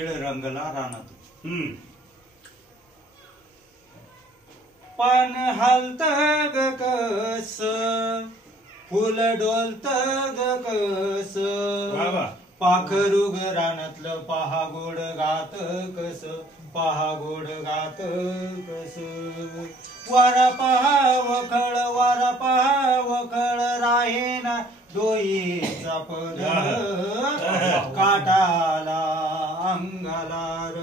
रंगला रानात पान हालत ग कस फुल डोलत ग कस पाखरू ग रानातलं पहा गोड गात कस पहा गोड गात कस वारा पहा वखळ राहेना डोईचा पद काटाला अंगालार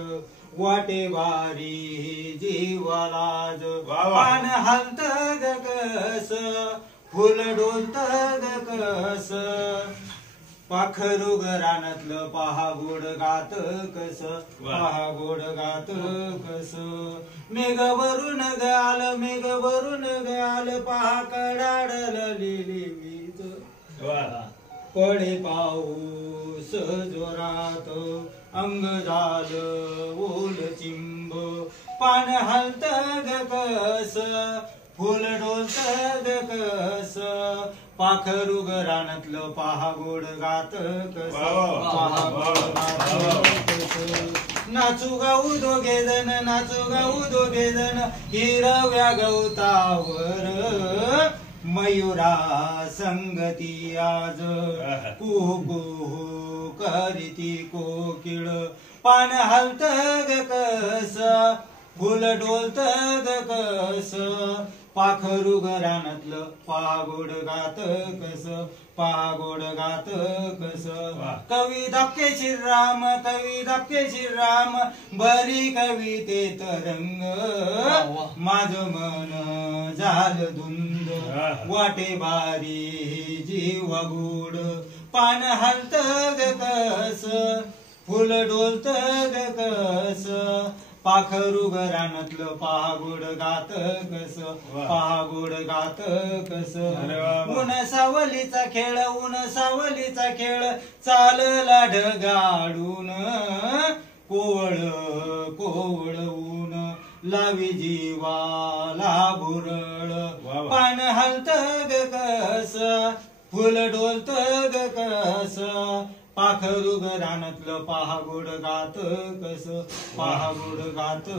वाटेवारी जीवालाज पान हालत ग कस फुल डोलत ग कस पाखरू ग रानातलं पहा गोड गात कस पहा गोड गात कस मेघ वरून गाल पहा कडाडल लिलीत पडे पाऊस जोरात अंग झालं ओल चिंब पान हलत ग कस फुल डोलत ग कस पाखरू ग रानातलं पहा गोड गात कस पहा गोड गात कस नाचू गाऊ दोघे जण हिरव्या गवतावर मयुरा संगती आज कुहू करीती कोकिळ पान हलत ग कस फुल डोलत ग कस पाखरू ग रानातलं पहा गोड गात कस पहा गोड गात कस कवी धापके श्रीराम बरी कवितेत रंग माझं मन झालं धुंद वाटे बारी जीव गुड पान हलत ग कस फुल डोलत ग कस पाखरू ग रानातलं पहा गोड गात कस पहा गोड गात कस ऊन सावलीचा खेळ चालला ढगाडून कोवळ ऊन लावी जीवाला भुरळ पान हलत ग कस फुल डोलत ग कस पाखरू ग रानातलं पहा गोड गात कस पहा गोड गात